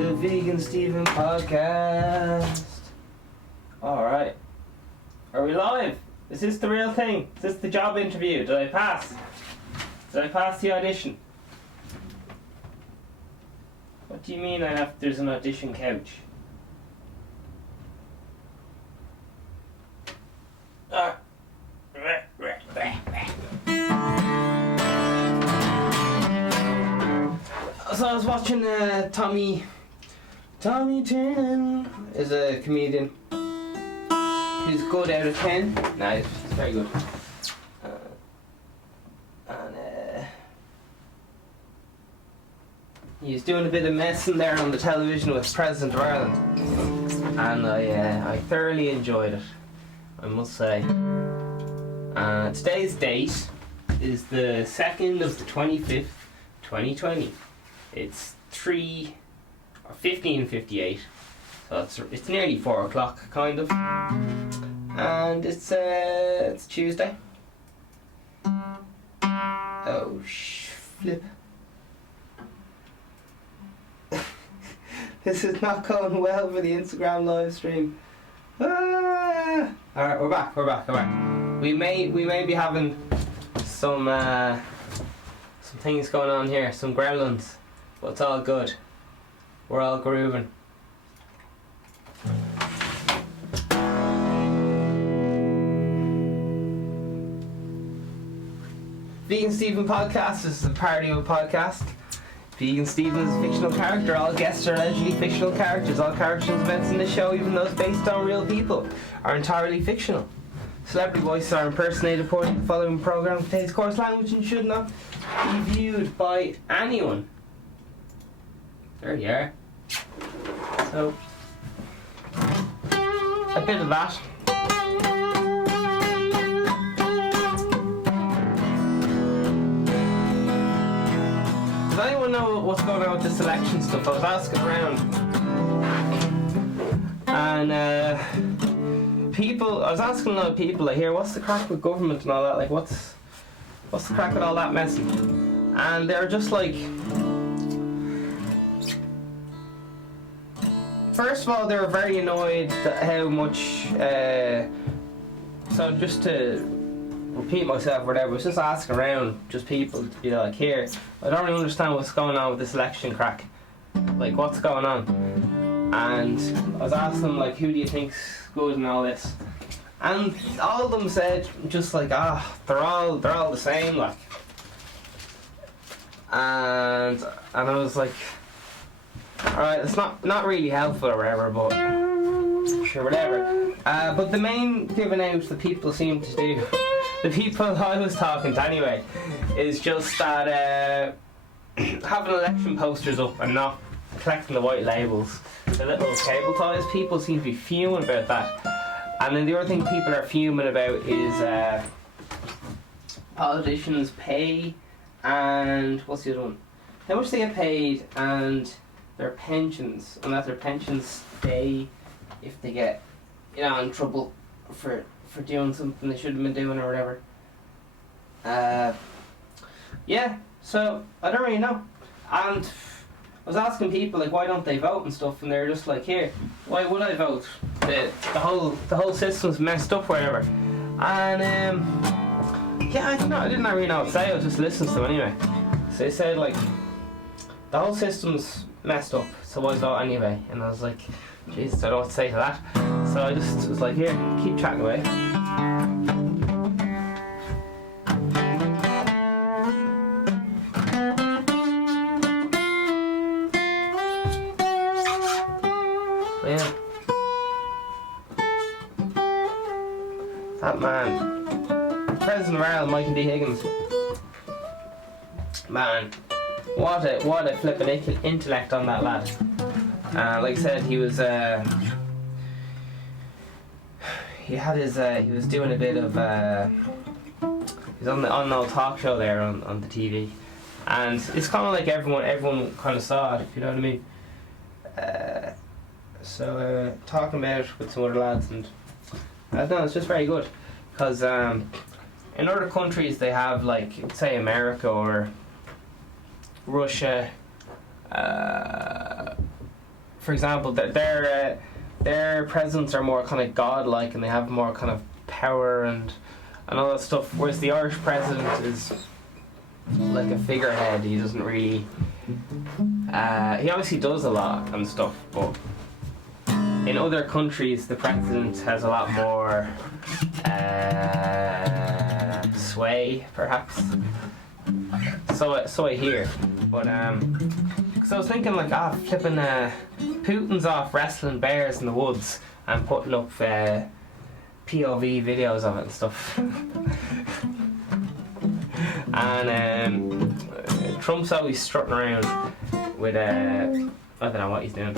The Vegan Stephen Podcast. Alright. Are we live? Is this the real thing? Is this the job interview? Did I pass? Did I pass the audition? What do you mean there's an audition couch? So I was watching Tommy Tiernan is a comedian. He's good out of 10. No, he's very good. He's doing a bit of messing there on the television with President of Ireland, and I thoroughly enjoyed it, I must say. Today's date is the 2nd of the 25th, 2020. It's 15:58, so it's nearly 4 o'clock, kind of, and it's Tuesday. Oh flip! This is not going well for the Instagram live stream. Alright, we're back. We may be having some things going on here, some gremlins, but it's all good. We're all grooving. Vegan Stephen Podcast is a parody of a podcast. Vegan Stephen is a fictional character. All guests are allegedly fictional characters. All characters and events in the show, even those based on real people, are entirely fictional. Celebrity voices are impersonated according to the following program contains coarse language and should not be viewed by anyone. There you are. So, a bit of that. Does anyone know what's going on with this election stuff? I was asking around, and I was asking a lot of people, like, here, what's the crack with government and all that? Like, what's the crack with all that messing? And they're just like, first of all, they were very annoyed at how much. So just to repeat myself, or whatever, I was just asking around, just people to be like, here, I don't really understand what's going on with this election crack. Like, what's going on? And I was asking them, like, who do you think's good and all this? And all of them said just like, they're all the same, like. And I was like, alright, it's not really helpful or whatever, but sure, whatever. But the main giving out that people seem to do, the people I was talking to anyway, is just that having election posters up and not collecting the white labels, the little cable ties, people seem to be fuming about that. And then the other thing people are fuming about is politicians' pay, and what's the other one? How much they get paid and their pensions, and that their pensions stay if they get, in trouble for doing something they shouldn't have been doing or whatever. Yeah, so I don't really know. And I was asking people, like, why don't they vote and stuff, and they're just like, here, why would I vote? The whole system's messed up, whatever. And yeah, I didn't really know what to say. I was just listening to them anyway. So they said, like, the whole system's messed up, so why vote anyway? And I was like, Jesus, I don't know what to say to that. So I just was like, here, keep chatting away. Yeah. That man, President of Ireland, Michael D. Higgins. Man, what a flippin' intellect on that lad. Like I said, he was he was doing a bit of he's on an old talk show there on the TV, and it's kind of like everyone kind of saw it, if you know what I mean. So talking about it with some other lads, and I don't know, it's just very good, because in other countries they have, like, say America or Russia, for example, their presidents are more kind of godlike and they have more kind of power and all that stuff. Whereas the Irish president is like a figurehead. He doesn't really. He obviously does a lot and stuff, but in other countries, the president has a lot more sway, perhaps. So I hear, but because I was thinking like, flipping Putin's off wrestling bears in the woods and putting up POV videos of it and stuff. And Trump's always strutting around with I don't know what he's doing.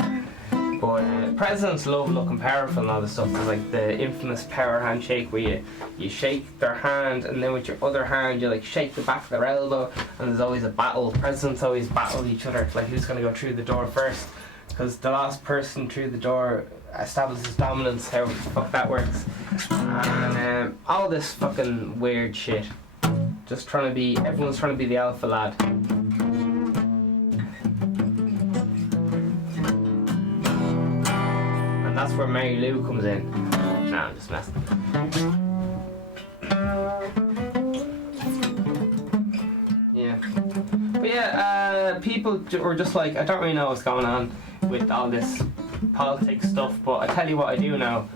But presidents love looking powerful and all this stuff. There's like the infamous power handshake where you shake their hand and then with your other hand you like shake the back of their elbow, and there's always a battle. Presidents always battle each other, like who's going to go through the door first, because the last person through the door establishes dominance, how the fuck that works. And all this fucking weird shit. Just everyone's trying to be the alpha lad. And that's where Mary Lou comes in. Nah, I'm just messing. Yeah. But yeah, people were just like, I don't really know what's going on with all this politics stuff, but I tell you what I do know.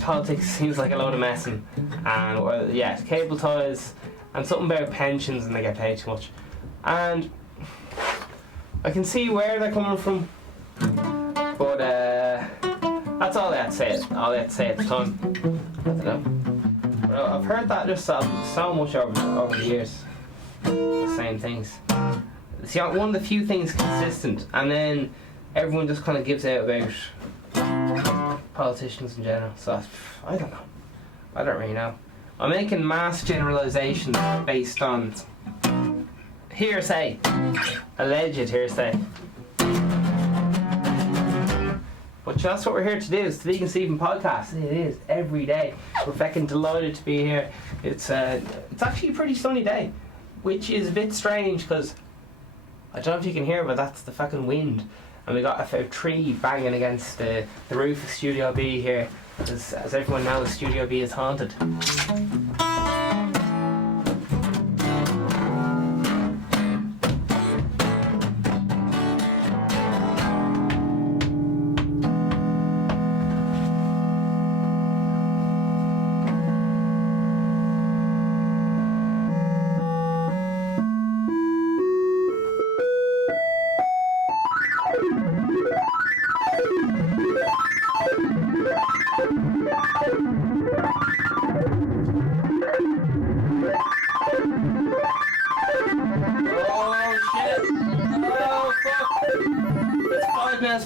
Politics seems like a load of messing, and cable ties and something about pensions and they get paid too much, and I can see where they're coming from, but that's all they had to say. All they had to say at the time. I don't know. But I've heard that just so much over the years. The same things. See, one of the few things consistent, and then everyone just kind of gives out about politicians in general. So I don't know. I don't really know. I'm making mass generalizations based on hearsay, alleged hearsay. But that's what we're here to do. It's the Vegan Stephen podcast. It is every day. We're fucking delighted to be here. It's actually a pretty sunny day, which is a bit strange because I don't know if you can hear, but that's the fucking wind. And we got a tree banging against the roof of Studio B here. As everyone knows, Studio B is haunted.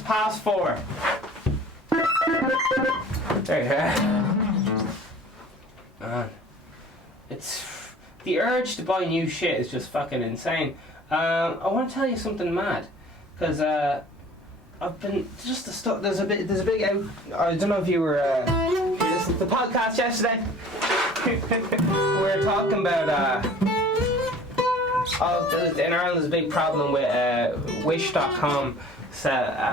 Past 4. There you go. It's the urge to buy new shit is just fucking insane. I want to tell you something mad, because I've been just the stuff. There's a big out. I don't know if you were listening to the podcast yesterday. We were talking about in Ireland there's a big problem with Wish.com. So,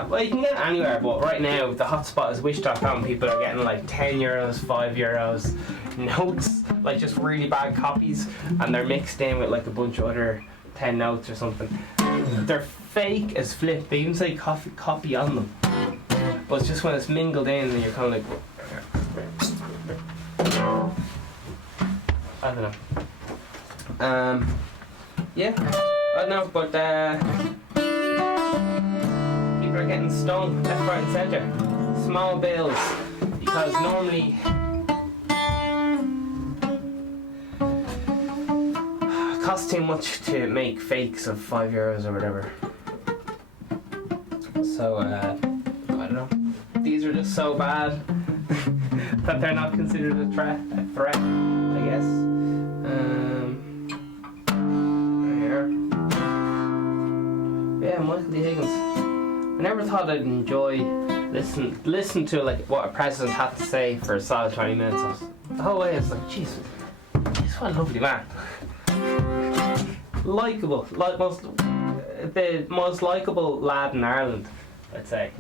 well, you can get it anywhere, but right now the hotspot is Wish.com. People are getting like €10, €5 notes, like just really bad copies, and they're mixed in with like a bunch of other 10 notes or something. They're fake as flip. They even say copy on them, but it's just when it's mingled in and you're kind of like, I don't know. Yeah, I don't know, but people are getting stung left, right and centre. Small bills, because normally it costs too much to make fakes of €5 or whatever. So I don't know. These are just so bad that they're not considered a threat, I guess. Here. Yeah, Michael D. Higgins. I never thought I'd enjoy listen to like what a president had to say for a solid 20 minutes. The whole way it's like, jeez, what a lovely man. Likeable, the most likeable lad in Ireland. let's say.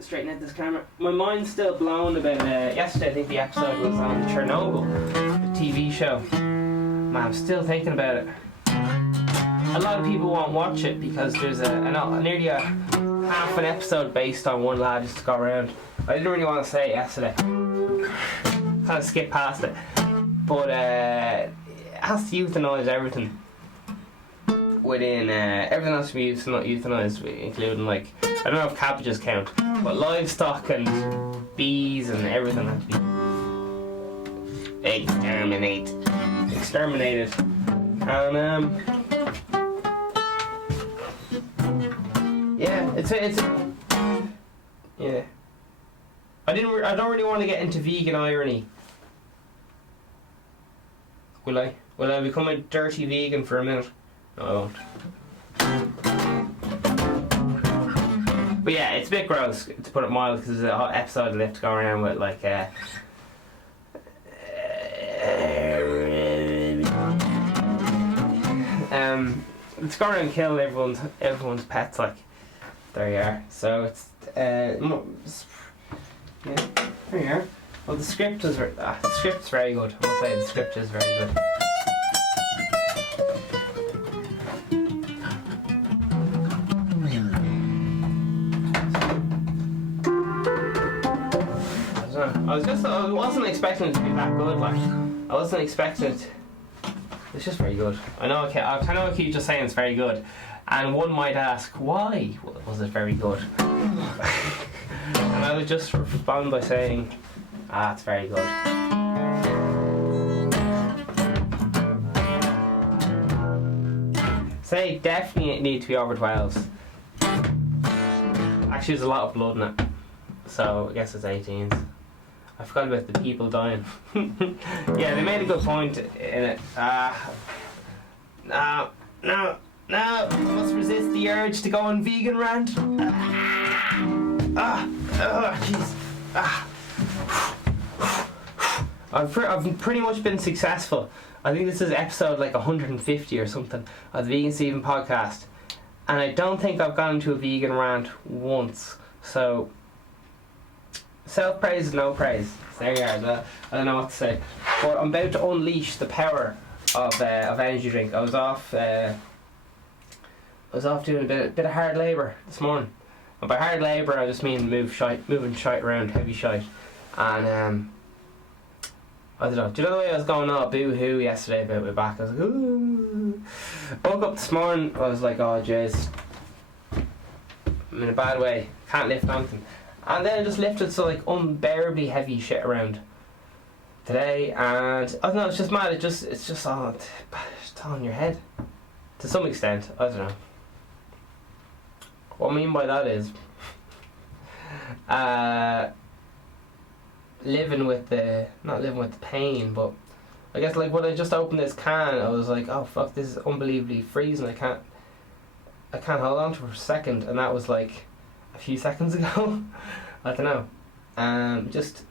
Straighten out this camera. My mind's still blown about yesterday. I think the episode was on Chernobyl, the TV show. Man, I'm still thinking about it. A lot of people won't watch it because there's nearly a half an episode based on one lad just to go around. I didn't really want to say it yesterday. Kind of skipped past it. But it has to euthanize everything. Within everything has to be euthanized, including, like, I don't know if cabbages count, but livestock and bees and everything have to be exterminated. And yeah, it's yeah. I don't really want to get into vegan irony. Will I? Will I become a dirty vegan for a minute? No, I won't. But yeah, it's a bit gross, to put it mild, because there's an episode they have to go around with, like, let's go around and kill everyone's pets, like. There you are. So it's yeah, there you are. Well, the script is very good. I'll say the script is very good. I wasn't expecting it to be that good. Like, I wasn't expecting it. It's just very good. I know I keep just saying it's very good, and one might ask, why was it very good? And I would just respond by saying, it's very good. Say definitely need to be over 12s. Actually, there's a lot of blood in it, so I guess it's 18s. I forgot about the people dying. Yeah, they made a good point in it. No, I must resist the urge to go on vegan rant. Jeez. I've pretty much been successful. I think this is episode like 150 or something of the Vegan Steven podcast, and I don't think I've gone into a vegan rant once. So self-praise is no praise. There you are. I don't know what to say, but I'm about to unleash the power of energy drink. I was off doing a bit of hard labour this morning. And by hard labour, I just mean moving shite around, heavy shite. And I don't know. Do you know the way I was going all boo-hoo yesterday about my back? I was like, ooh. Woke up this morning, I was like, oh jeez, I'm in a bad way. Can't lift anything. And then I just lifted some like unbearably heavy shit around today, and I don't know. It's just mad. It's just all in your head to some extent. I don't know. What I mean by that is not living with the pain, but I guess like when I just opened this can, I was like, oh fuck, this is unbelievably freezing. I can't hold on to it for a second, and that was like a few seconds ago. I don't know. Just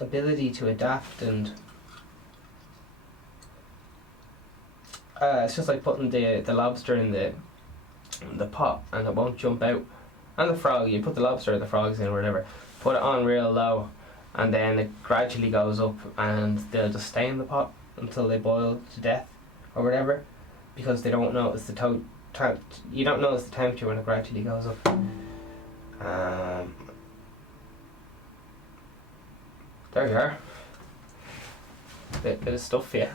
ability to adapt, and it's just like putting the lobster in the pot and it won't jump out, and the frog, you put the lobster or the frogs in or whatever, put it on real low, and then it gradually goes up and they'll just stay in the pot until they boil to death or whatever, because they don't notice you don't notice the temperature when it gradually goes up. There you are. Bit of stuff for you.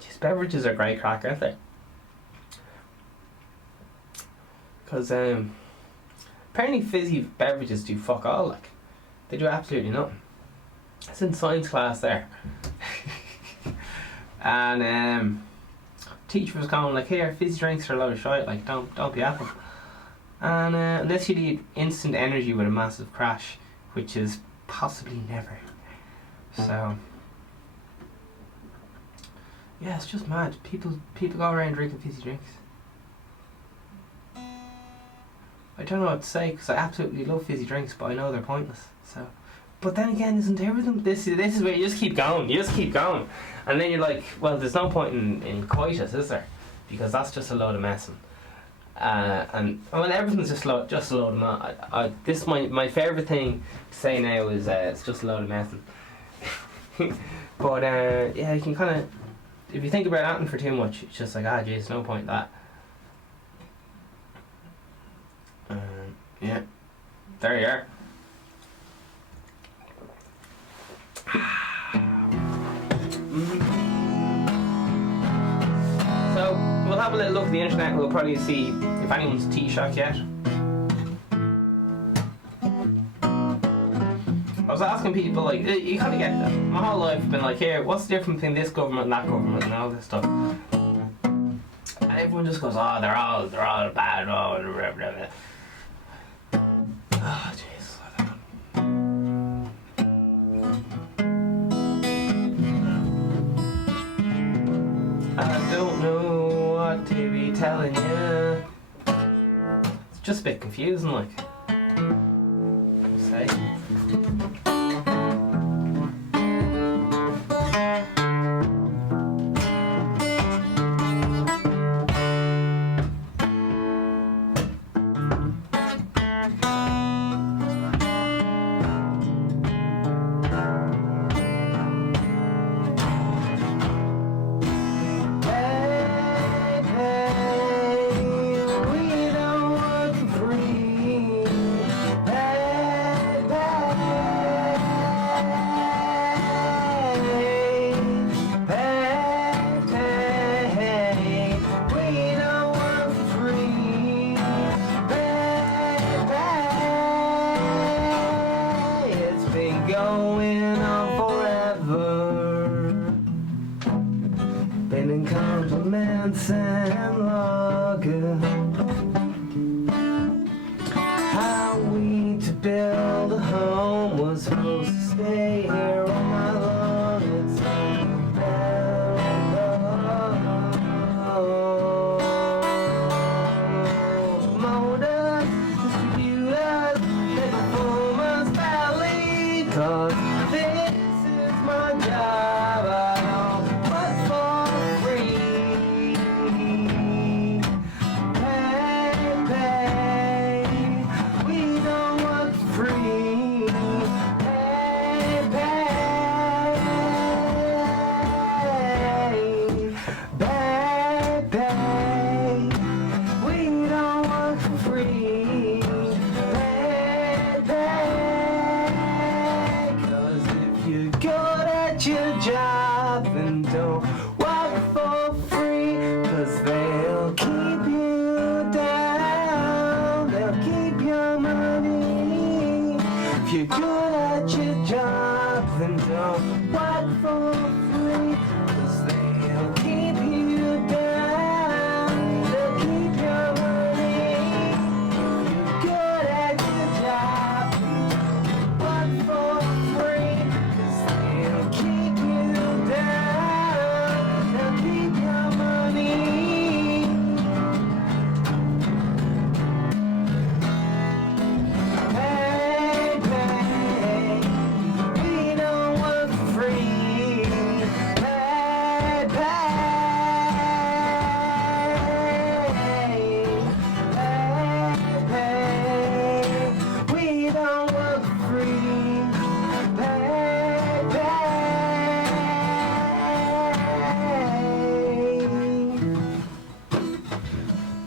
These beverages are great crack, aren't they? Because apparently fizzy beverages do fuck all. Like, they do absolutely nothing. It's in science class there. And teacher was going like, here, fizzy drinks are a load of shite, like don't be at them. And unless you need instant energy with a massive crash, which is possibly never. So yeah, it's just mad. People go around drinking fizzy drinks. I don't know what to say, because I absolutely love fizzy drinks, but I know they're pointless. So But then again, isn't everything? This is where you just keep going. And then you're like, well, there's no point in coitus, is there? Because that's just a load of messing. And well, everything's just a load of messing. This is my favourite thing to say now is it's just a load of messing. But yeah, you can kind of, if you think about anything for too much, it's just like, geez, no point in that. Yeah, there you are. So we'll have a little look at the internet. We'll probably see if anyone's Taoiseach yet. I was asking people, like, you kind of get that. My whole life I've been like, here, what's the difference between this government and that government and all this stuff? And everyone just goes, they're all bad, blah, blah, blah. Oh, jeez. I don't know what to be telling you. It's just a bit confusing, like. Say.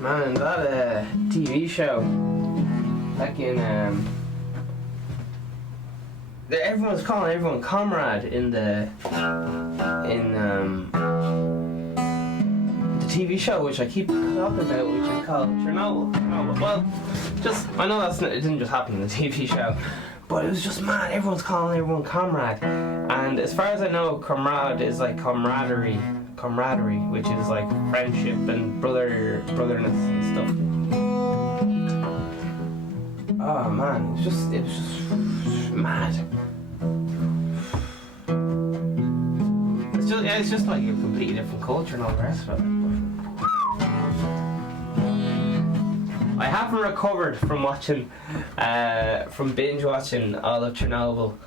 Man, that TV show back in everyone's calling everyone comrade in the TV show, which I keep talking about, which is called Chernobyl. Well, just I know it didn't just happen in the TV show, but it was just mad. Everyone's calling everyone comrade, and as far as I know, comrade is like camaraderie, which is like friendship and brotherness and stuff. Oh man, it was just mad. It's just like a completely different culture and all the rest of it. I haven't recovered from binge watching all of Chernobyl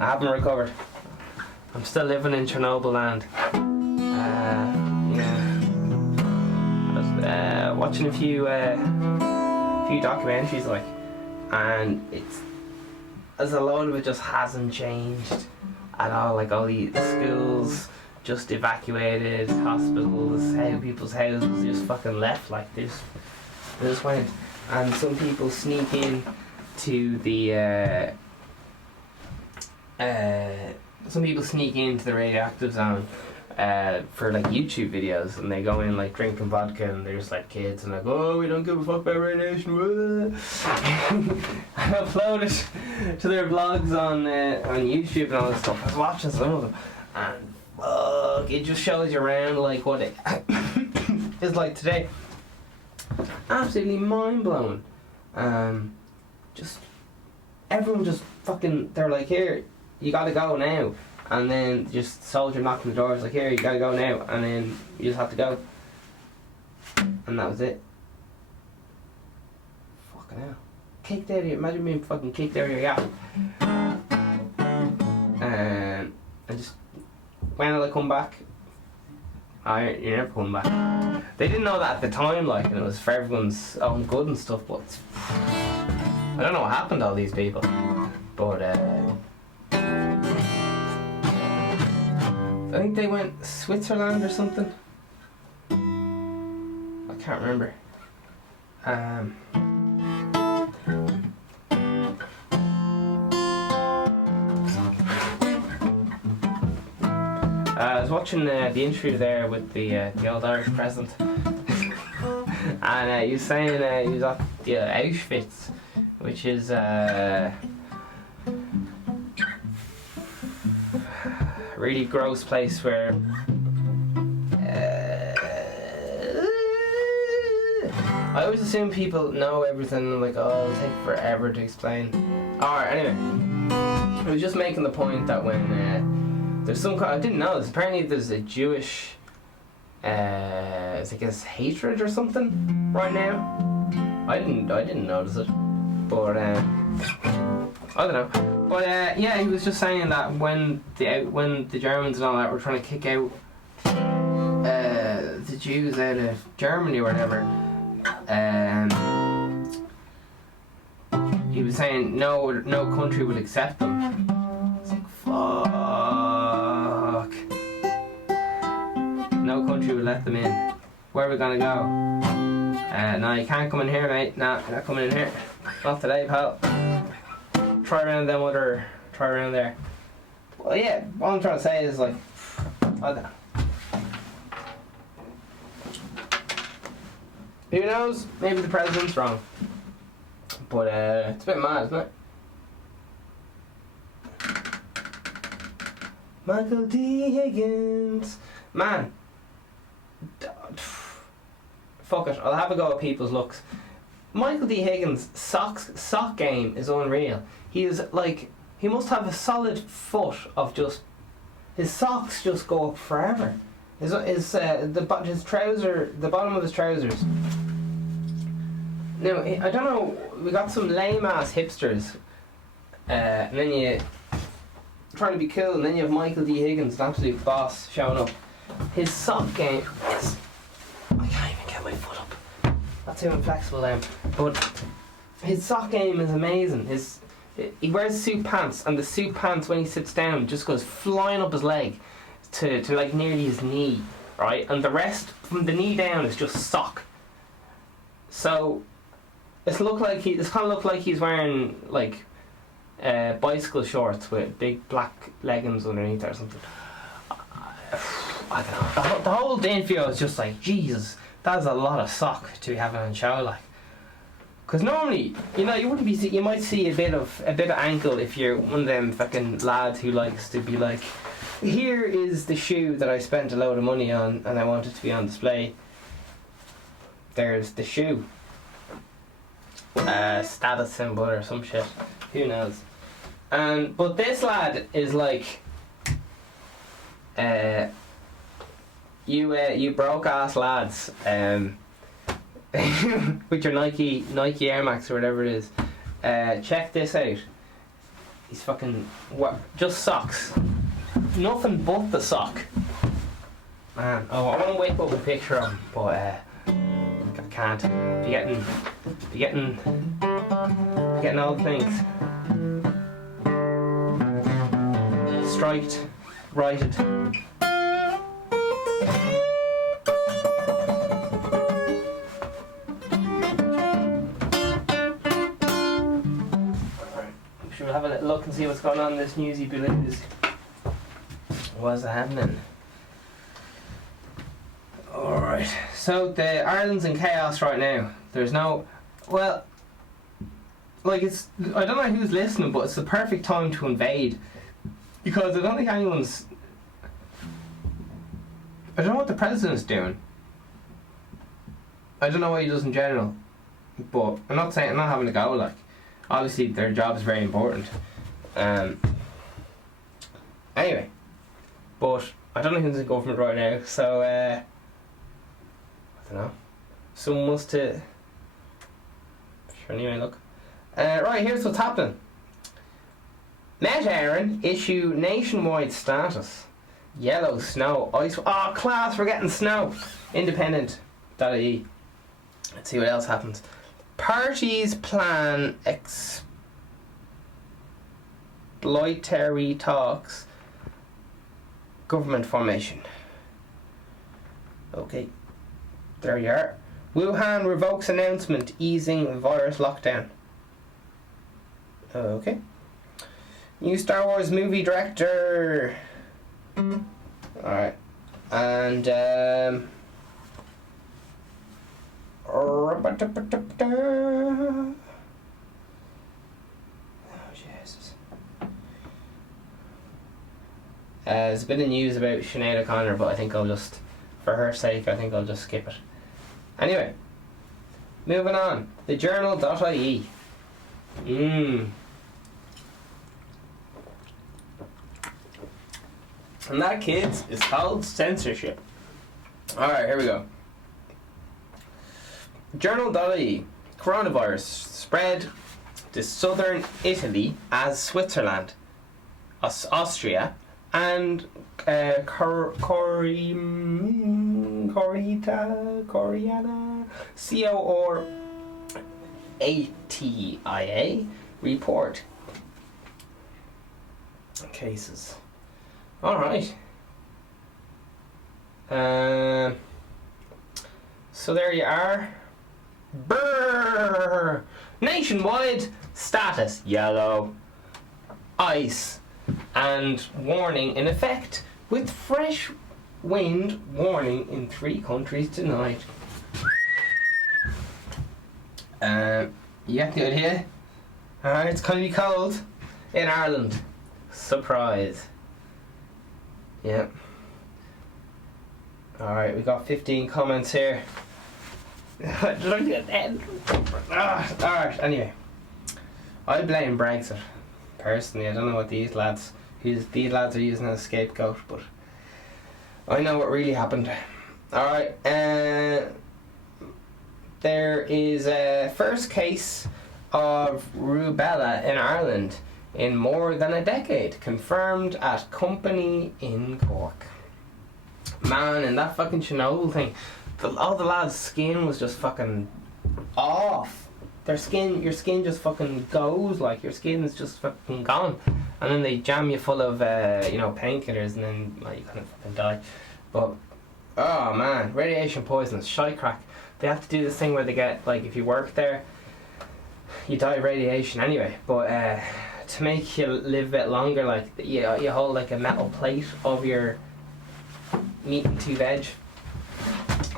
I haven't recovered. I'm still living in Chernobyl land. I was watching a few documentaries, like, and as a lot of it just hasn't changed at all. Like, all the schools just evacuated, hospitals, people's houses just fucking left. Like, they just went. And some people sneak in to the radioactive zone for like YouTube videos, and they go in like drinking vodka, and they're just like kids, and like, oh, we don't give a fuck about radiation, and upload it to their blogs on YouTube and all this stuff. I was watching some of them, and fuck, it just shows you around like what it is like today. Absolutely mind blowing. Just everyone just fucking, they're like, here, you gotta go now. And then just soldier knocking the doors like, here, you gotta go now. And then you just have to go. And that was it. Fucking hell. Kicked out of your, imagine being fucking kicked out of your yacht. And I just, when will I come back? You're never coming back. They didn't know that at the time, like, and it was for everyone's own good and stuff, but I don't know what happened to all these people. But I think they went Switzerland or something. I can't remember. I was watching the interview there with the old Irish president, and he was saying he was at the Auschwitz, which is really gross place where I always assume people know everything, like, oh, it'll take forever to explain. Alright, anyway, I was just making the point that when there's some kind, I didn't know this, apparently there's a Jewish I guess hatred or something right now. I didn't notice it, but I don't know. But yeah, he was just saying that when the Germans and all that were trying to kick out the Jews out of Germany or whatever, he was saying no country would accept them. It's like, fuck. No country would let them in. Where are we gonna go? No, you can't come in here, mate. No, you're not coming in here. Not today, pal. Try around there. Well, yeah, what I'm trying to say is, like, I don't know. Who knows? Maybe the president's wrong. But it's a bit mad, isn't it? Michael D. Higgins. Man. Fuck it. I'll have a go at people's looks. Michael D. Higgins' sock game is unreal. He is like, he must have a solid foot of just, his socks just go up forever. His trouser, the bottom of his trousers. Now, I don't know, we got some lame ass hipsters, and then you trying to be cool, and then you have Michael D. Higgins, an absolute boss, showing up. His sock game is, I can't even get my foot up. That's how inflexible I am. But his sock game is amazing. He wears suit pants, and the suit pants, when he sits down, just goes flying up his leg to like nearly his knee, right? And the rest from the knee down is just sock. So it's kind of look like he's wearing like bicycle shorts with big black leggings underneath or something. I don't know. The whole interview is just like, Jesus, that's a lot of sock to be having on show, like. Because normally, you might see a bit of ankle if you're one of them fucking lads who likes to be like, here is the shoe that I spent a load of money on and I want it to be on display. There's the shoe. Status symbol or some shit. Who knows? But this lad is like, you broke ass lads, with your Nike Air Max or whatever it is. Check this out. These fucking just socks. Nothing but the sock. Man, I want to whip up a picture of him, but I can't. Be getting all the things. Striked, righted. We'll have a little look and see what's going on in this newsy blues. What's happening? Alright, so Ireland's in chaos right now. There's no, well, like I don't know who's listening, but it's the perfect time to invade, because I don't think anyone's, I don't know what the president's doing. I don't know what he does in general, but I'm not having a go, like, obviously their job is very important. Anyway, but I don't know who's in government right now, so I don't know. Someone must to. Sure, anyway, look. Right, here's what's happening. Met Éireann issue nationwide status. Yellow snow, ice. Oh, class, we're getting snow. Independent.ie. Let's see what else happens. Parties plan exploratory talks. Government formation. Okay. There you are. Wuhan revokes announcement easing virus lockdown. Okay. New Star Wars movie director. Alright. And oh Jesus. There's a bit of news about Sinead O'Connor, but I think I'll just, for her sake, I think I'll just skip it. Anyway, moving on. The journal.ie. And that, kids, is called censorship. Alright, here we go. Journal.ie. Coronavirus spread to southern Italy as Switzerland, Austria, and Coriana, CORATIA report cases. Alright. So there you are. Brrr! Nationwide status yellow. Ice and warning in effect, with fresh wind warning in 3 countries tonight. You get the idea? Alright, it's going to be cold in Ireland. Surprise. Yeah. Alright, we got 15 comments here. Alright, anyway. I blame Brexit. Personally, I don't know what these lads are using as a scapegoat, but I know what really happened. Alright, there is a first case of rubella in Ireland in more than a decade, confirmed at company in Cork. Man, and that fucking Chernobyl thing, all the lads' skin was just fucking off. Your skin just fucking goes, like your skin is just fucking gone, and then they jam you full of painkillers, and then you kind of fucking die. But oh man, radiation poison, shite crack. They have to do this thing where they get, like, if you work there, you die of radiation anyway. But to make you live a bit longer, like you hold like a metal plate of your meat and 2 veg.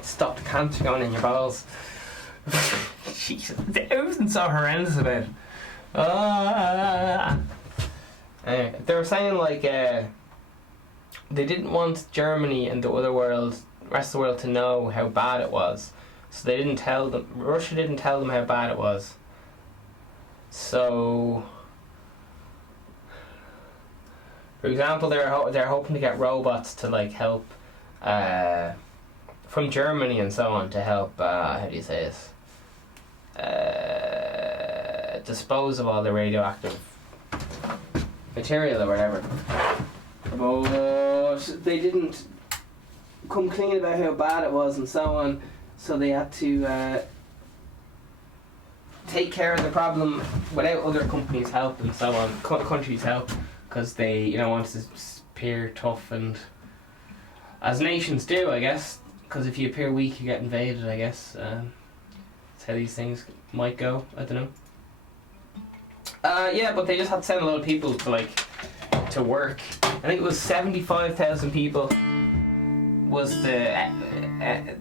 Stop the cancer going in your bowels. Jesus, there wasn't so horrendous about it. Anyway, they were saying like they didn't want Germany and the rest of the world to know how bad it was, so they didn't tell them. Russia didn't tell them how bad it was. So, for example, they're hoping to get robots to like help from Germany and so on to help. How do you say this? Dispose of all the radioactive material or whatever. But they didn't come clean about how bad it was and so on, so they had to take care of the problem without other companies' help and so on, countries' help, because they, you know, wanted to appear tough, and as nations do, I guess, because if you appear weak you get invaded, I guess. That's how these things might go, I don't know. Yeah, but they just had to send a lot of people to work. I think it was 75,000 people was the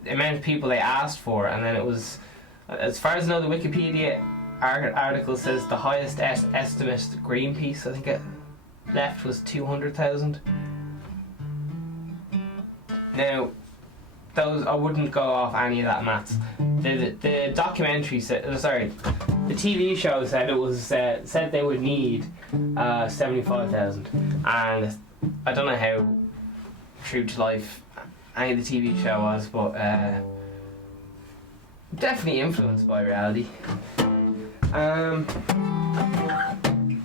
amount of people they asked for, and then it was, as far as I know, the Wikipedia article says the highest estimate Greenpeace, I think it left, was 200,000. Now, those, I wouldn't go off any of that maths. The documentary said, the TV show said it was said they would need 75,000, and I don't know how true to life any of the TV show was, but definitely influenced by reality.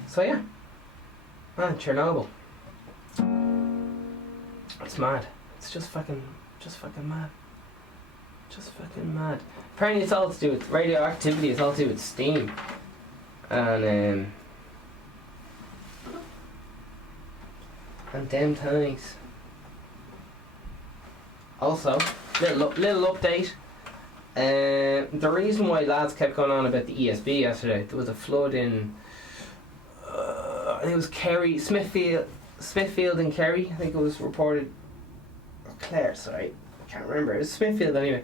So yeah, man, Chernobyl. It's mad. It's just fucking mad. Just fucking mad. Apparently it's all to do with radioactivity, it's all to do with steam. And damn tanks. Also, little update. The reason why lads kept going on about the ESB yesterday, there was a flood in I think it was Kerry, Smithfield and Kerry, I think it was reported. Clare, sorry, I can't remember. It was Smithfield anyway.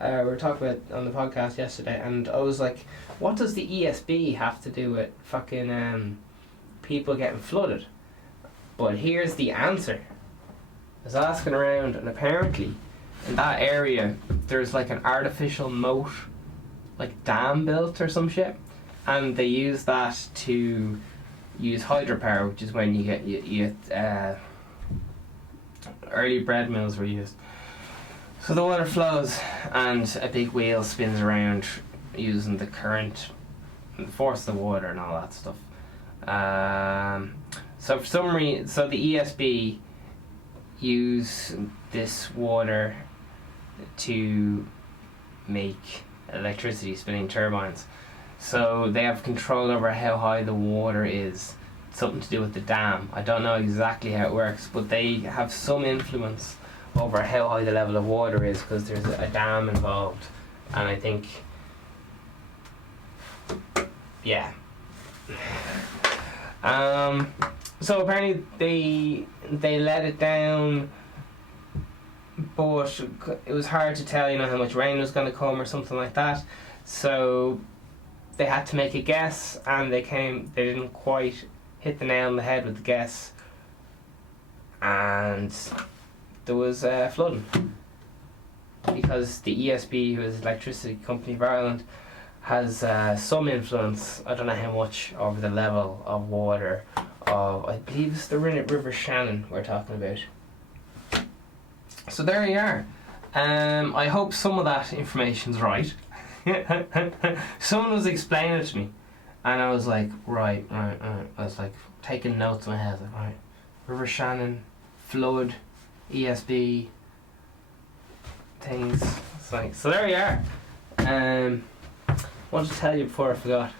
We were talking about on the podcast yesterday, and I was like, what does the ESB have to do with fucking people getting flooded? But here's the answer. I was asking around, and apparently in that area there's like an artificial moat, like dam built or some shit, and they use that to use hydropower, which is when you get early bread mills were used. So the water flows and a big wheel spins around using the current and the force of the water and all that stuff. So for some reason, so the ESB use this water to make electricity, spinning turbines. So they have control over how high the water is. Something to do with the dam. I don't know exactly how it works, but they have some influence over how high the level of water is, because there's a dam involved. And I think, yeah. So apparently they let it down, but it was hard to tell, you know, how much rain was going to come or something like that. So they had to make a guess, and they didn't quite hit the nail on the head with the guess, and there was flooding, because the ESB, who is the Electricity Company of Ireland, has some influence, I don't know how much, over the level of water of, I believe it's the River Shannon we're talking about. So there you are. I hope some of that information's right. Someone was explaining it to me, and I was like, right. I was like taking notes in my head, like, right, River Shannon, flood, ESB, things. It's like, so there you are. I wanted to tell you before I forgot.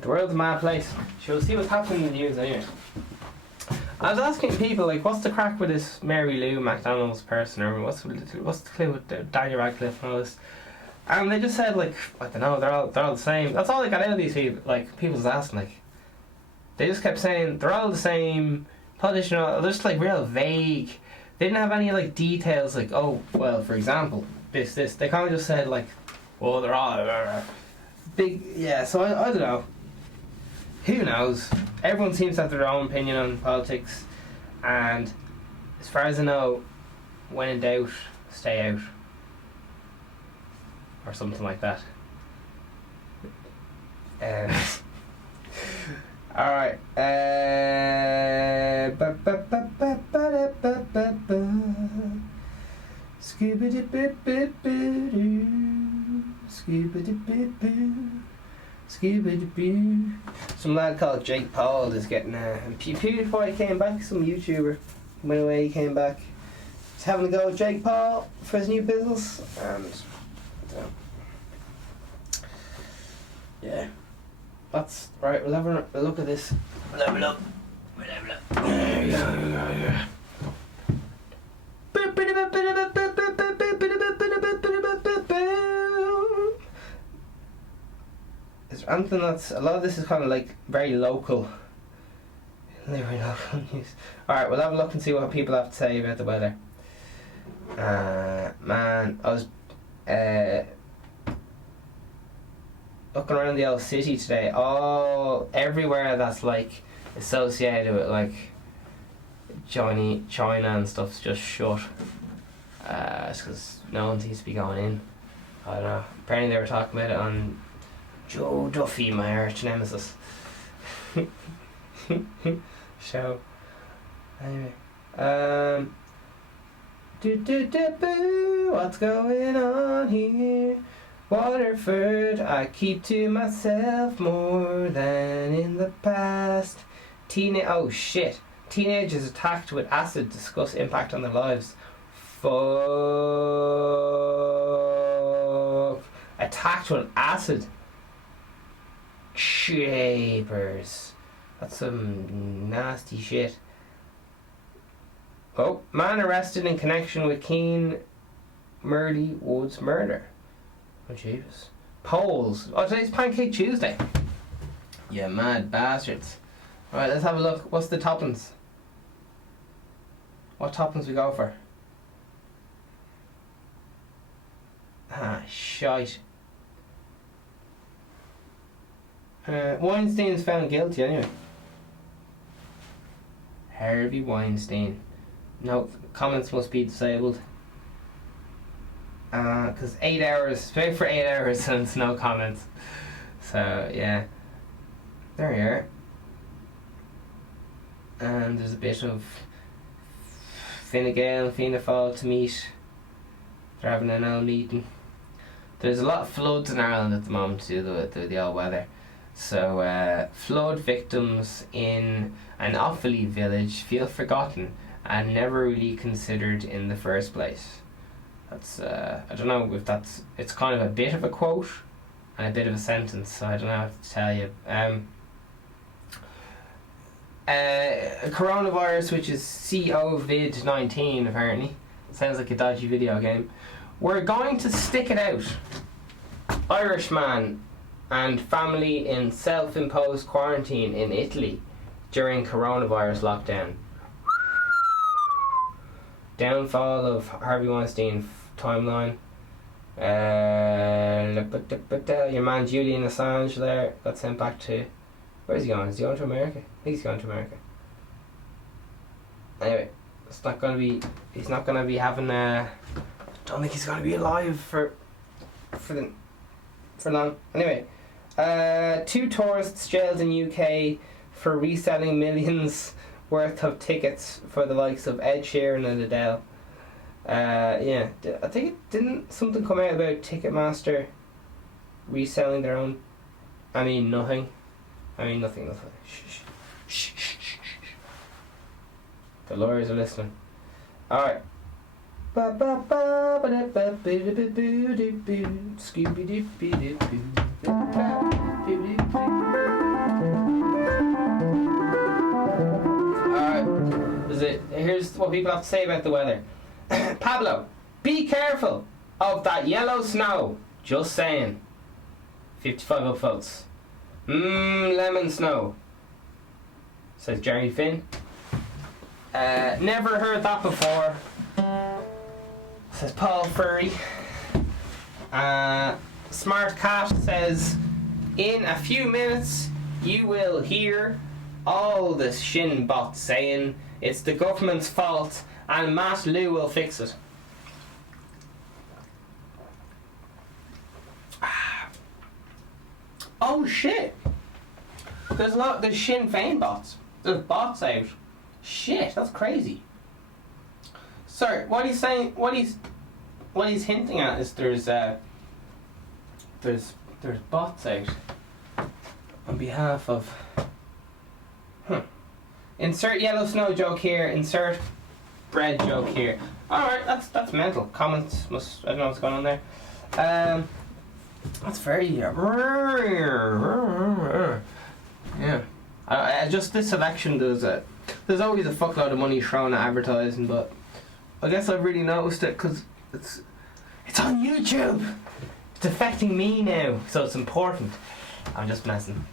The world's a mad place. She'll see what's happening in the news anyway. I was asking people, like, what's the crack with this Mary Lou McDonald's person, or what's the clue with Daniel Radcliffe and all this? And they just said, like, I don't know, they're all the same. That's all I got out of these people. Like, people was asking, like, they just kept saying they're all the same politician, they're just like real vague. They didn't have any like details like, oh, well, for example, this. They kind of just said like, well, they're all big, yeah, so I don't know. Who knows? Everyone seems to have their own opinion on politics, and as far as I know, when in doubt, stay out. Or something like that. Alright. Some lad called Jake Paul is getting and PewDiePie came back, some YouTuber went away, he came back. He's having a go with Jake Paul for his new business, and yeah, that's right. We'll have a look at this. Level up. There you go. Is there anything that's a lot of this is kind of like very local. Very local news. Alright, we'll have a look and see what people have to say about the weather. Man, I was looking around the old city today. All everywhere that's like associated with like China and stuff's just shut. It's because no one seems to be going in. I don't know. Apparently they were talking about it on Joe Duffy, my arch nemesis. Show. Anyway, what's going on here? Waterford, I keep to myself more than in the past. Oh shit. Teenagers attacked with acid discuss impact on their lives. Fuck. Attacked with acid. Shapers. That's some nasty shit. Oh, man arrested in connection with Keane Murley Woods murder. Oh Jesus. Polls. Oh, today's Pancake Tuesday. You mad bastards. Alright, let's have a look. What's the toppings? What toppings we go for? Ah, shite. Weinstein's found guilty anyway. Harvey Weinstein. No, comments must be disabled. Because 8 hours, wait for 8 hours and it's no comments. So, yeah. There you are. And there's a bit of Fine Gael and Fianna Fáil to meet. They're having an old meeting. There's a lot of floods in Ireland at the moment to do with the old weather. So, flood victims in an Offaly village feel forgotten and never really considered in the first place. That's, I don't know if that's, it's kind of a bit of a quote and a bit of a sentence, so I don't know how to tell you. Coronavirus, which is COVID-19 apparently, sounds like a dodgy video game. We're going to stick it out. Irishman and family in self-imposed quarantine in Italy during coronavirus lockdown. Downfall of Harvey Weinstein timeline. Your man Julian Assange there got sent back to, where's he going? Is he going to America? I think he's going to America. Anyway, it's not going to be, he's not going to be having I don't think he's going to be alive for long. Anyway, 2 tourists jailed in UK for reselling millions worth of tickets for the likes of Ed Sheeran and Adele. Yeah, I think didn't something come out about Ticketmaster reselling their own? Nothing. Nothing. Shh. The lawyers are listening. Alright. Here's what people have to say about the weather. Pablo, be careful of that yellow snow. Just saying. 55 upvotes. Lemon snow, says Jerry Finn. Never heard that before, says Paul Furry. Smart Cat says, in a few minutes you will hear all the shin bots saying it's the government's fault and Matt Lou will fix it. Oh shit! There's Sinn Féin bots. There's bots out. Shit, that's crazy. Sorry, what he's saying, what he's hinting at is there's bots out on behalf of. Insert yellow snow joke here. Insert bread joke here. All right, that's mental. Comments must. I don't know what's going on there. That's very yeah. Just this election there's always a fuckload of money thrown at advertising, but I guess I've really noticed it because it's on YouTube. It's affecting me now, so it's important. I'm just messing.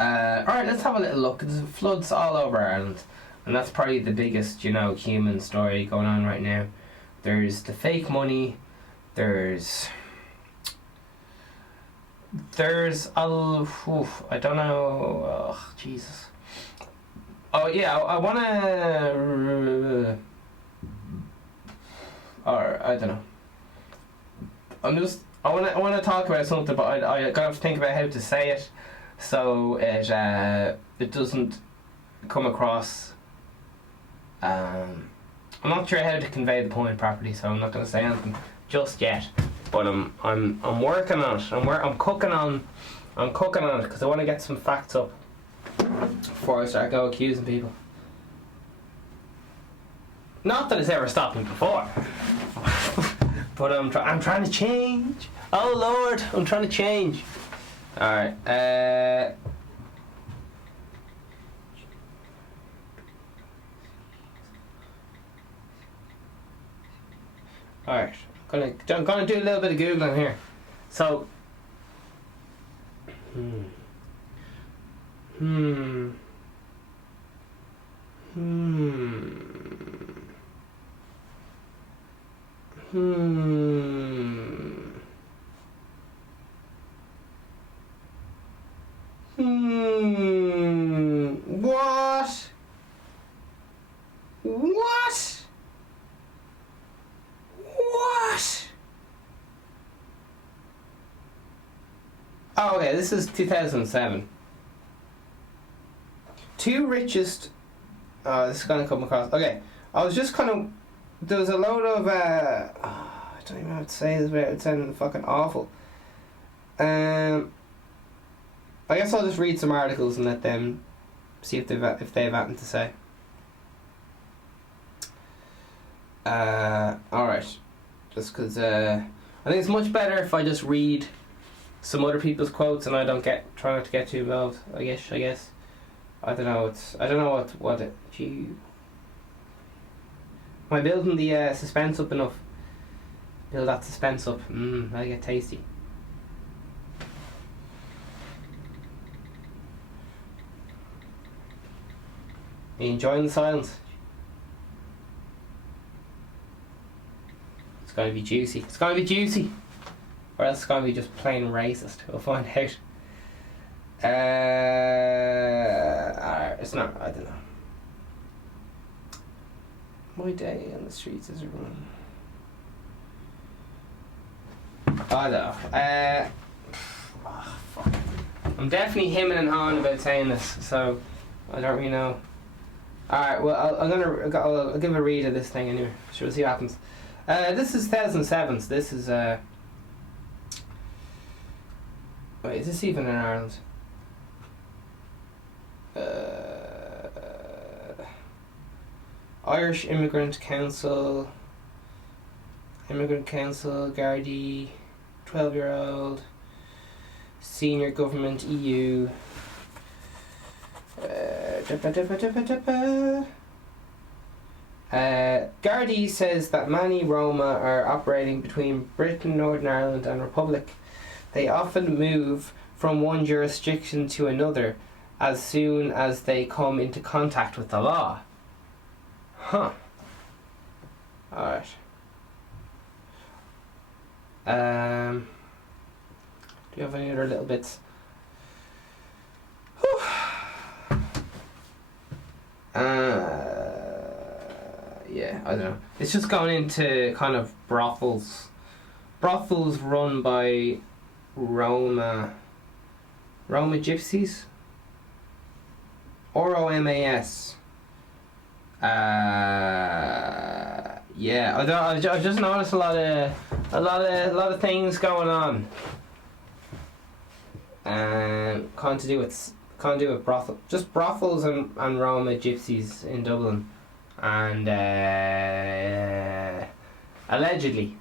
Alright, let's have a little look. There's floods all over Ireland, and that's probably the biggest, human story going on right now. There's the fake money. There's I don't know. Oh, Jesus. Oh yeah, I wanna. Or I don't know. I wanna talk about something, but I gotta think about how to say it, so it doesn't come across. I'm not sure how to convey the point properly, so I'm not gonna say anything just yet. But I'm working on it. I'm cooking on it because I want to get some facts up before I start go accusing people. Not that it's ever stopped me before, but I'm trying to change. Oh Lord, I'm trying to change. All right. All right. I'm gonna do a little bit of Googling here. So, What? Oh, okay, this is 2007. Two richest. This is gonna come across. Okay, I was just kind of. There was a load of. I don't even know how to say this without sounding fucking awful. I guess I'll just read some articles and let them see if they have anything to say. Alright. Just because I think it's much better if I just read some other people's quotes and I don't try not to get too involved. I guess. I don't know. What it. Gee. Am I building the suspense up enough? Build that suspense up. That'll get tasty. Are you enjoying the silence? It's gonna be juicy. Or else it's gonna be just plain racist. We'll find out. It's not. I don't know. My day on the streets is ruined. I don't know. Fuck. I'm definitely hemming and hawing about saying this, so I don't really know. Alright, well, I'll give a read of this thing anyway. Sure, we'll see what happens. This is 2007, so this is, wait, is this even in Ireland? Irish Immigrant Council, Gardaí, 12-year-old, senior government, EU. Gardaí says that many Roma are operating between Britain, Northern Ireland and Republic. They often move from one jurisdiction to another as soon as they come into contact with the law. Huh. Alright. Do you have any other little bits? Yeah, I don't know. It's just going into kind of brothels. Brothels run by Roma gypsies? ROMAS. Yeah, I just noticed a lot of things going on. Can't do with brothel, just brothels and Roma gypsies in Dublin, and allegedly,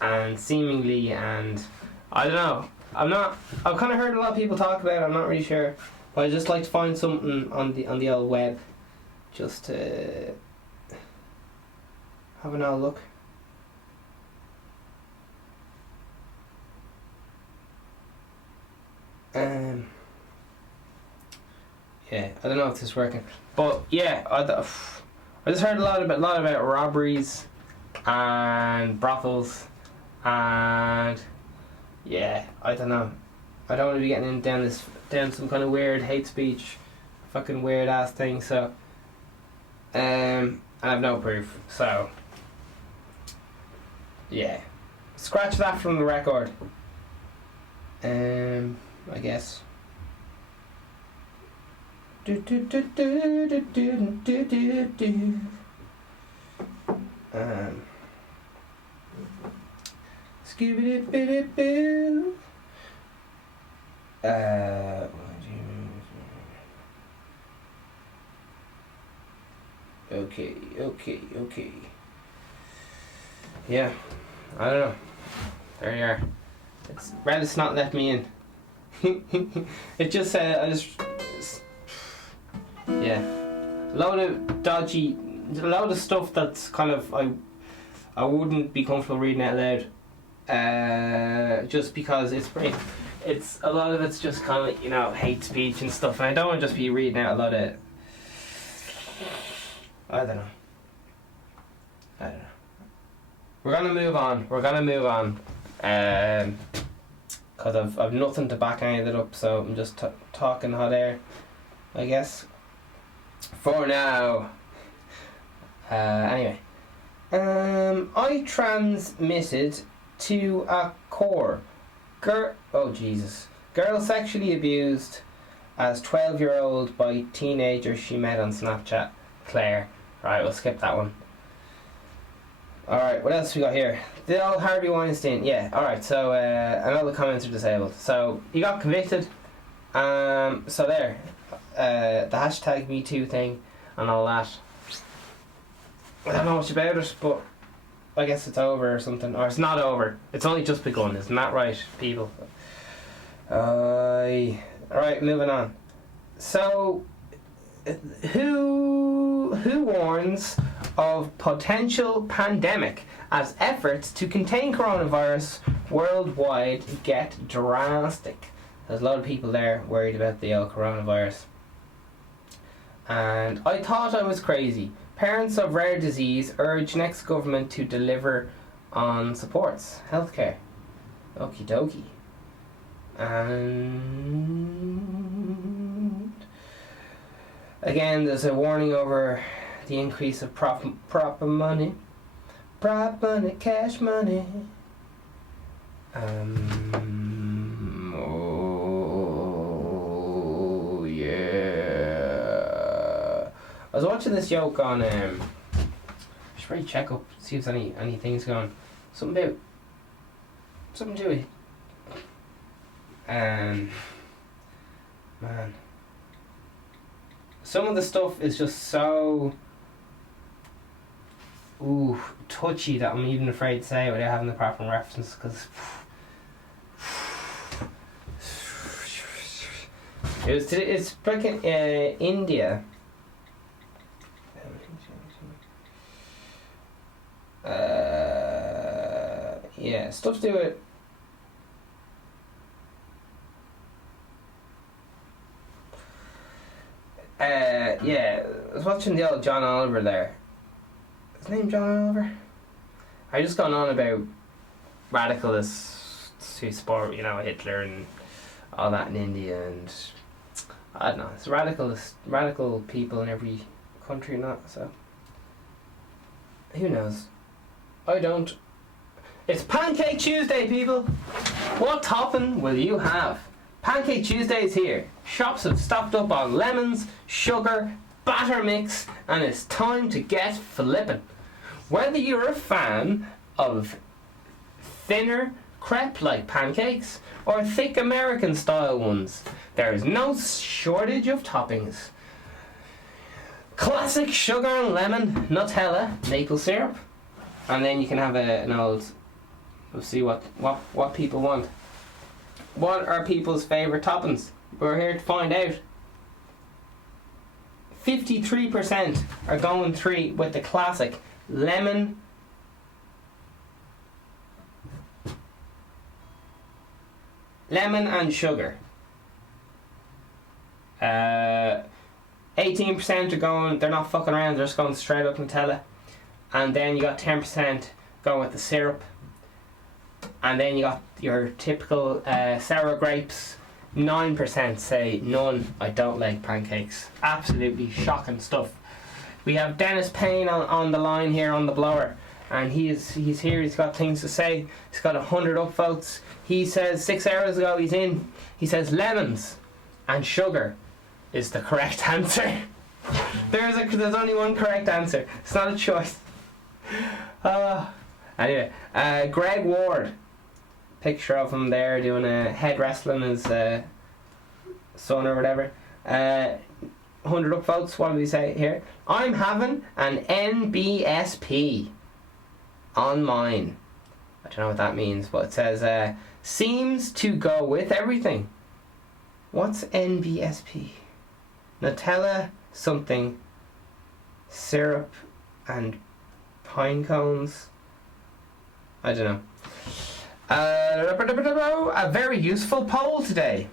and seemingly, and I don't know. I've kind of heard a lot of people talk about it. I'm not really sure, but I just like to find something on the old web, just to have an old look. Yeah, I don't know if this is working, but yeah, I just heard a lot about robberies and brothels, and yeah, I don't know. I don't want to be getting down some kind of weird hate speech, fucking weird ass thing. So, I have no proof. So, yeah, scratch that from the record. I guess. Scooby-Doo-Boo. Okay. Yeah, I don't know. There you are. Reddit's not let me in. It just said, yeah. A load of stuff that's kind of, I wouldn't be comfortable reading out loud. Just because it's a lot of it's just kind of, hate speech and stuff, and I don't want to just be reading out a lot of, I don't know. We're gonna move on. Because I've nothing to back any of it up, so I'm just talking hot air, I guess, for now. Anyway, I transmitted to a core. Girl sexually abused as 12-year-old by teenager she met on Snapchat. Claire. Right, we'll skip that one. Alright, what else we got here? The old Harvey Weinstein. Yeah, alright, so and all the comments are disabled. So he got convicted. So there. The hashtag #MeToo thing and all that. I don't know much about it, but I guess it's over or something. Or it's not over. It's only just begun, isn't that right, people? Alright, moving on. So who warns of potential pandemic as efforts to contain coronavirus worldwide get drastic? There's a lot of people there worried about the old coronavirus. And I thought I was crazy. Parents of rare disease urge next government to deliver on supports. Healthcare. Okie dokie. And again, there's a warning over the increase of proper money, cash money. Oh yeah. I was watching this joke on. I should probably check up, see if there's any things going. Something to it. Man. Some of the stuff is just so touchy that I'm even afraid to say it without having the proper reference, because it's freaking India. Yeah, stuff to do with yeah, I was watching the old John Oliver there, his name John Oliver? Are you just going on about radicalists who support, Hitler and all that in India, and I don't know, it's radical people in every country and that, so who knows? I don't. It's Pancake Tuesday, people! What topping will you have? Pancake Tuesday is here. Shops have stocked up on lemons, sugar, batter mix, and it's time to get flippin'. Whether you're a fan of thinner, crepe-like pancakes or thick American-style ones, there is no shortage of toppings. Classic sugar and lemon, Nutella, maple syrup, and then you can have an old. We'll see what people want. What are people's favourite toppings? We're here to find out. 53% are going through with the classic lemon and sugar. 18% are going, they're not fucking around, they're just going straight up Nutella. And then you got 10% going with the syrup. And then you got your typical sour grapes. 9% say none, I don't like pancakes. Absolutely shocking stuff. We have Dennis Payne on the line here on the blower, and he's here, he's got things to say. He's got 100 upvotes. He says 6 hours ago he's in, he says lemons and sugar is the correct answer. There's only one correct answer, it's not a choice. Anyway, Greg Ward, picture of him there doing a head wrestling his son or whatever. 100 upvotes. What do we say here? I'm having an NBSP on mine. I don't know what that means, but it says seems to go with everything. What's NBSP? Nutella something, syrup and pine cones. I don't know. A very useful poll today.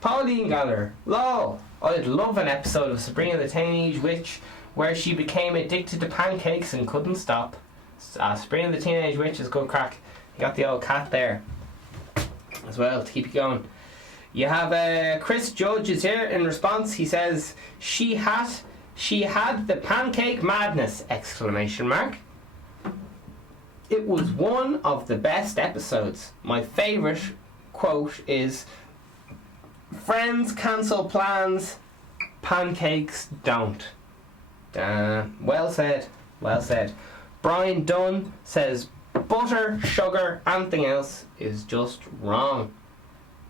Pauline Galler, lol, I'd love an episode of Sabrina the Teenage Witch where she became addicted to pancakes and couldn't stop. Sabrina the Teenage Witch is good crack. You got the old cat there as well to keep you going. You have Chris Judge is here in response. He says she had the pancake madness! Exclamation mark. It was one of the best episodes. My favourite quote is, friends cancel plans, pancakes don't. Well said, well said. Brian Dunn says butter, sugar, anything else is just wrong.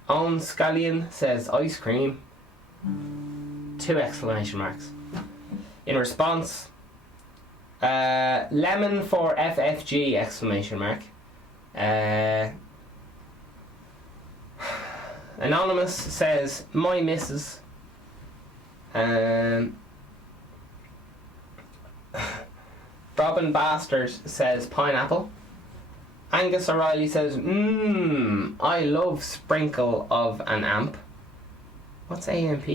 Owen Scallion says ice cream. 2 exclamation marks. In response, lemon for FFG! Exclamation mark. Anonymous says my missus. Robin Bastard says pineapple. Angus O'Reilly says I love sprinkle of an amp. What's AMP?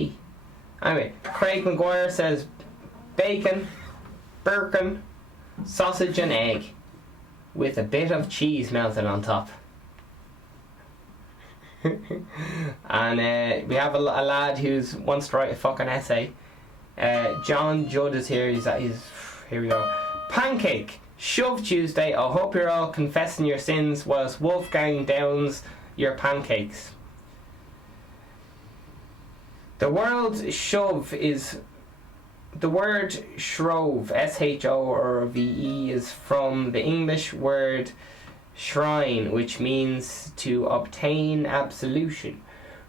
Anyway, Craig McGuire says bacon, Birkin, sausage and egg with a bit of cheese melted on top. And we have a lad who wants to write a fucking essay. John Judd is here. He's here we go. Pancake Shove Tuesday. I hope you're all confessing your sins whilst Wolfgang downs your pancakes. The word shrove, SHORVE, is from the English word shrine, which means to obtain absolution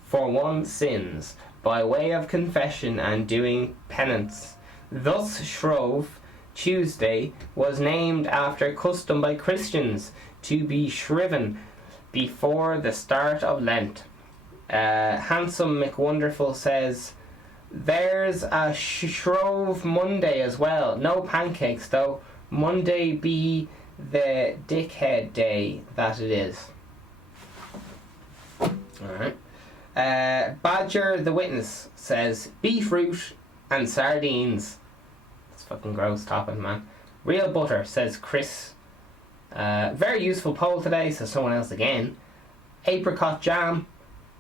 for one's sins by way of confession and doing penance. Thus Shrove Tuesday was named after custom by Christians to be shriven before the start of Lent. Handsome McWonderful says there's a Shrove Monday as well. No pancakes though. Monday be the dickhead day that it is. Alright. Badger the Witness says beetroot and sardines. It's fucking gross topping, man. Real butter, says Chris. Very useful poll today, says someone else again. Apricot jam,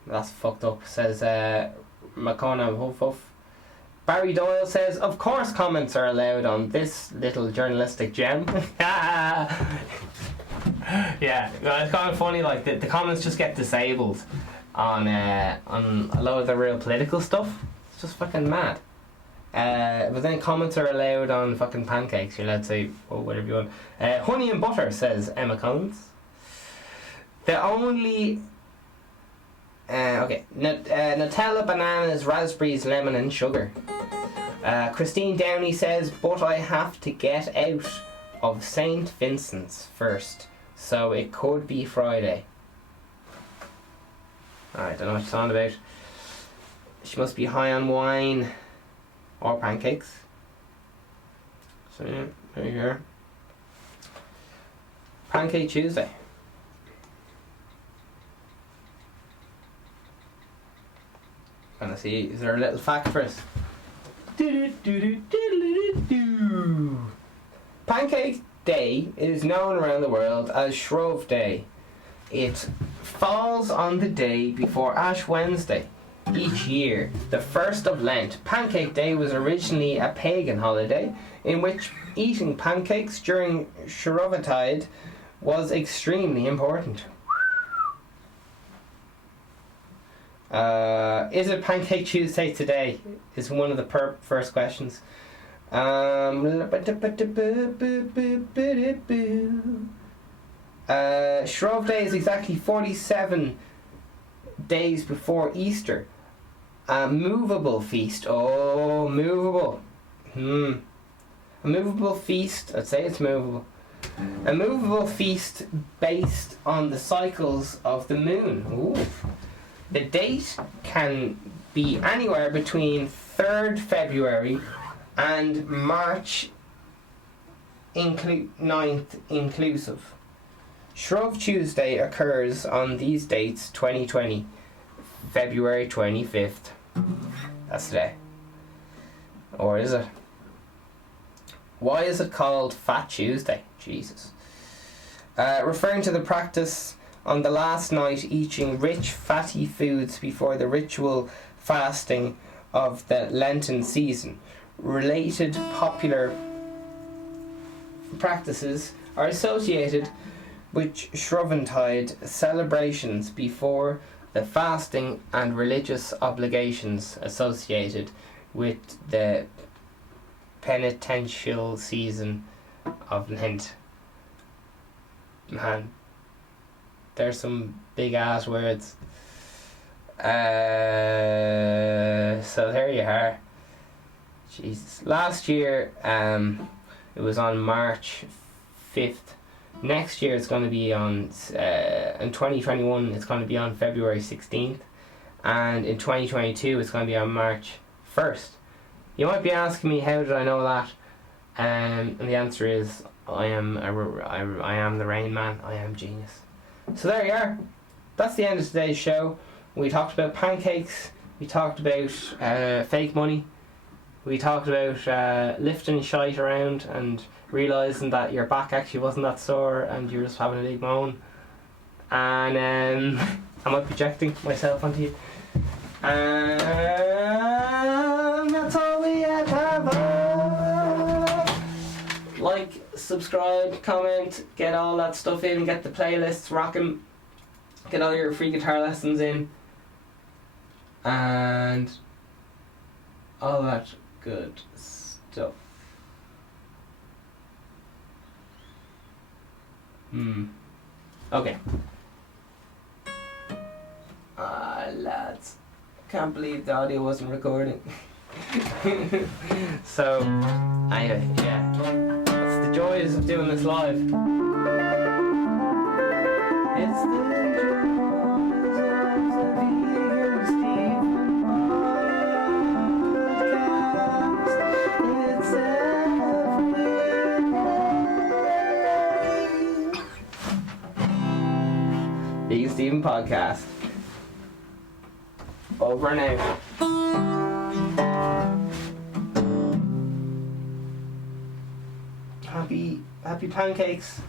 that's fucked up, says McCona Huff. Barry Doyle says, of course comments are allowed on this little journalistic gem. Yeah, it's kind of funny, like the comments just get disabled on a lot of the real political stuff. It's just fucking mad. But then comments are allowed on fucking pancakes. You're allowed to say whatever you want. Honey and butter, says Emma Collins. The only Nutella, bananas, raspberries, lemon and sugar. Christine Downey says, but I have to get out of St. Vincent's first, so it could be Friday. I don't know what she's on about. She must be high on wine or pancakes. So yeah, there you go. Pancake Tuesday. Gonna see, is there a little fact for us? Pancake Day is known around the world as Shrove Day. It falls on the day before Ash Wednesday each year, the first of Lent. Pancake Day was originally a pagan holiday in which eating pancakes during Shrovetide was extremely important. Is it Pancake Tuesday today? Is one of the first questions. Shrove Day is exactly 47 days before Easter. A movable feast. Oh, movable. A movable feast. I'd say it's movable. A movable feast based on the cycles of the moon. Ooh. The date can be anywhere between 3rd February and March 9th inclusive. Shrove Tuesday occurs on these dates: 2020, February 25th. That's today. Or is it? Why is it called Fat Tuesday? Jesus. Referring to the practice on the last night eating rich fatty foods before the ritual fasting of the Lenten season. Related popular practices are associated with Shrovetide celebrations before the fasting and religious obligations associated with the penitential season of Lent. Man, there's some big ass words. So there you are. Jesus. Last year, it was on March 5th. Next year it's going to be on, in 2021 it's going to be on February 16th. And in 2022 it's going to be on March 1st. You might be asking me, how did I know that? And the answer is, I am the Rain Man. I am genius. So there you are. That's the end of today's show. We talked about pancakes. We talked about fake money. We talked about lifting shite around and realising that your back actually wasn't that sore and you were just having a big moan. And am I projecting myself onto you? And that's all we have. Like, subscribe, comment, get all that stuff in, get the playlists rocking, get all your free guitar lessons in, and all that good stuff. Okay. Lads, can't believe the audio wasn't recording. So, anyway, yeah. That's the joys of doing this live. It's the joys of the Vegan Steve podcast. It's every Vegan Steven podcast. Over and out. Happy happy pancakes.